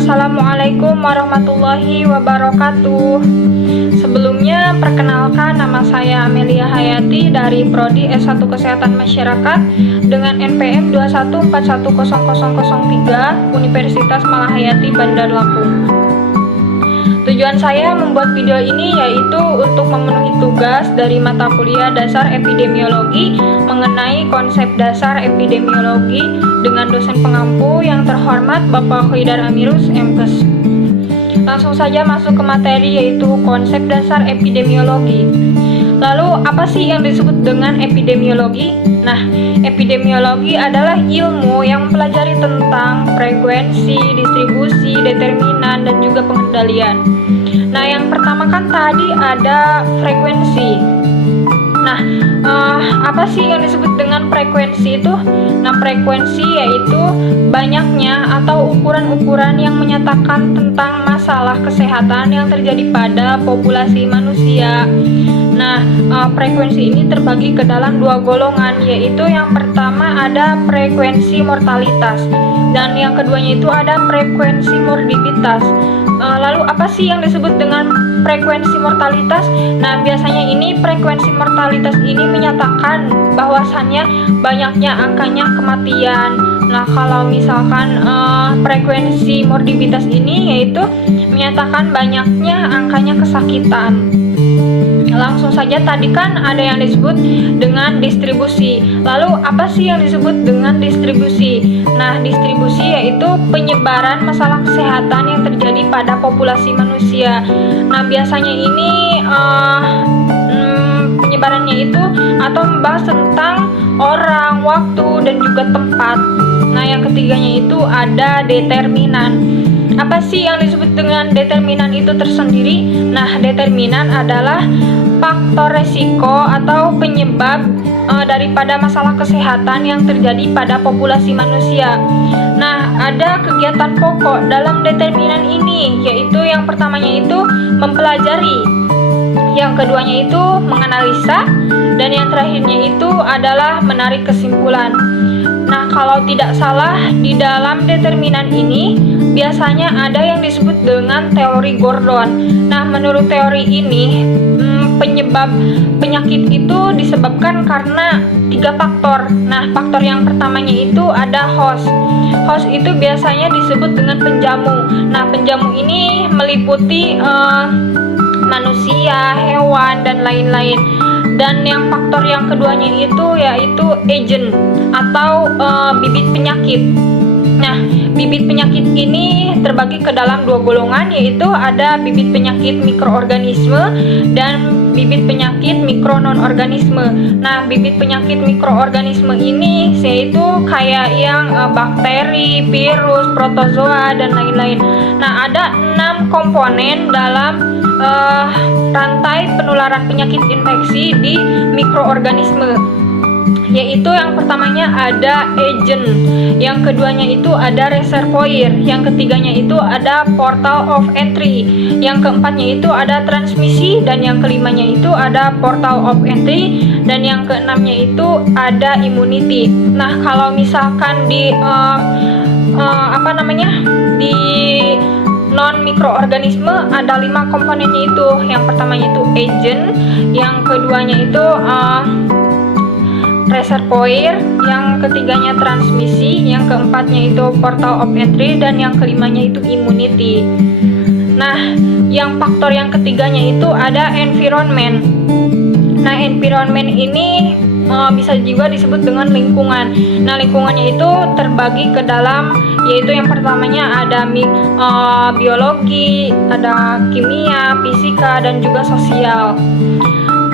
Assalamualaikum warahmatullahi wabarakatuh. Sebelumnya, perkenalkan, nama saya Amelia Hayati dari Prodi S1 Kesehatan Masyarakat dengan NPM 214100003 Universitas Malahayati Bandar Lampung. Tujuan saya membuat video ini yaitu untuk memenuhi tugas dari mata kuliah dasar epidemiologi mengenai konsep dasar epidemiologi dengan dosen pengampu yang terhormat Bapak Hoidar Amirus, MKes. Langsung saja masuk ke materi, yaitu konsep dasar epidemiologi. Lalu, apa sih yang disebut dengan epidemiologi? Nah, epidemiologi adalah ilmu yang mempelajari tentang frekuensi, distribusi, determinan, dan juga pengendalian. Nah, yang pertama kan tadi ada frekuensi. Nah, apa sih yang disebut dengan frekuensi itu? Nah, frekuensi yaitu banyaknya atau ukuran-ukuran yang menyatakan tentang masalah kesehatan yang terjadi pada populasi manusia. Nah, frekuensi ini terbagi ke dalam dua golongan, yaitu yang pertama ada frekuensi mortalitas dan yang keduanya itu ada frekuensi morbiditas. Lalu apa sih yang disebut dengan frekuensi mortalitas? Nah, biasanya ini frekuensi mortalitas ini menyatakan bahwasannya banyaknya angkanya kematian. Nah, kalau misalkan frekuensi morbiditas ini yaitu menyatakan banyaknya angkanya kesakitan. Langsung saja, tadi kan ada yang disebut dengan distribusi. Lalu apa sih yang disebut dengan distribusi? Nah, distribusi yaitu penyebaran masalah kesehatan yang terjadi pada populasi manusia. Nah, biasanya ini penyebarannya itu atau membahas tentang orang, waktu, dan juga tempat. Nah, yang ketiganya itu ada determinan. Apa sih yang disebut dengan determinan itu tersendiri? Nah, determinan adalah faktor resiko atau penyebab daripada masalah kesehatan yang terjadi pada populasi manusia. Nah, ada kegiatan pokok dalam determinan ini, yaitu yang pertamanya itu mempelajari, yang keduanya itu menganalisa, dan yang terakhirnya itu adalah menarik kesimpulan. Nah, kalau tidak salah, di dalam determinan ini biasanya ada yang disebut dengan teori Gordon. Nah, menurut teori ini, penyebab penyakit itu disebabkan karena 3 faktor. Nah, faktor yang pertamanya itu ada host. Host itu biasanya disebut dengan penjamu. Nah, penjamu ini meliputi manusia, hewan, dan lain-lain. Dan yang faktor yang keduanya itu yaitu agent atau bibit penyakit. Nah, bibit penyakit ini terbagi ke dalam 2 golongan, yaitu ada bibit penyakit mikroorganisme dan bibit penyakit mikro non-organisme. Nah, bibit penyakit mikroorganisme ini yaitu kayak yang bakteri, virus, protozoa, dan lain-lain. Nah, ada 6 komponen dalam rantai penularan penyakit infeksi di mikroorganisme, yaitu yang pertamanya ada agent, yang keduanya itu ada reservoir, yang ketiganya itu ada portal of entry, yang keempatnya itu ada transmisi, dan yang kelimanya itu ada portal of entry, dan yang keenamnya itu ada immunity. Nah, kalau misalkan di di non mikroorganisme ada 5 komponennya itu. Yang pertamanya itu agent, yang keduanya itu reservoir, yang ketiganya transmisi, yang keempatnya itu portal of entry, dan yang kelimanya itu immunity. Nah, yang faktor yang ketiganya itu ada environment. Nah, environment ini bisa juga disebut dengan lingkungan. Nah, lingkungannya itu terbagi ke dalam, yaitu yang pertamanya ada biologi, ada kimia, fisika, dan juga sosial.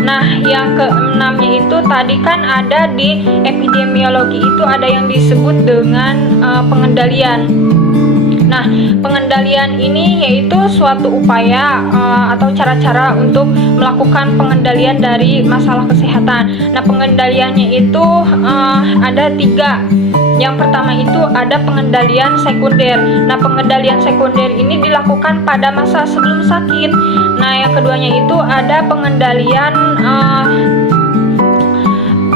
Nah, yang keenamnya itu tadi kan ada di epidemiologi itu ada yang disebut dengan pengendalian. Nah, pengendalian ini yaitu suatu upaya atau cara-cara untuk melakukan pengendalian dari masalah kesehatan. Nah, pengendaliannya itu ada 3. Yang pertama itu ada pengendalian sekunder. Nah, pengendalian sekunder ini dilakukan pada masa sebelum sakit. Nah, yang keduanya itu ada pengendalian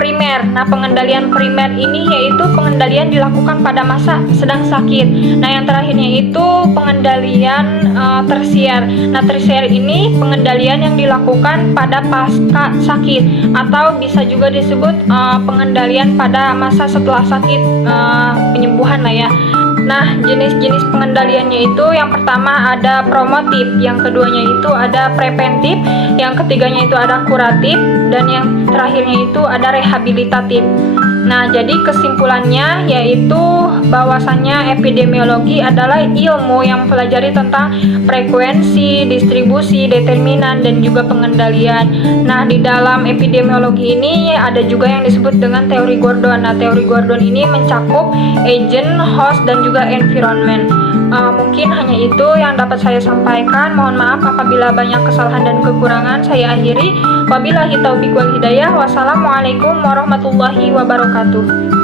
primer. Nah, pengendalian primer ini yaitu pengendalian dilakukan pada masa sedang sakit. Nah, yang terakhirnya itu pengendalian tersier. Nah, tersier ini pengendalian yang dilakukan pada pasca sakit atau bisa juga disebut pengendalian pada masa setelah sakit, penyembuhan lah ya. Nah, jenis-jenis pengendaliannya itu yang pertama ada promotif, yang keduanya itu ada preventif, yang ketiganya itu ada kuratif, dan yang terakhirnya itu ada rehabilitatif. Nah, jadi kesimpulannya yaitu bahwasannya epidemiologi adalah ilmu yang mempelajari tentang frekuensi, distribusi, determinan, dan juga pengendalian. Nah, di dalam epidemiologi ini ada juga yang disebut dengan teori Gordon. Nah, teori Gordon ini mencakup agent, host, dan juga environment. Mungkin hanya itu yang dapat saya sampaikan. Mohon maaf apabila banyak kesalahan dan kekurangan. Saya akhiri. Wabillahi taufiq wal hidayah. Wassalamualaikum warahmatullahi wabarakatuh.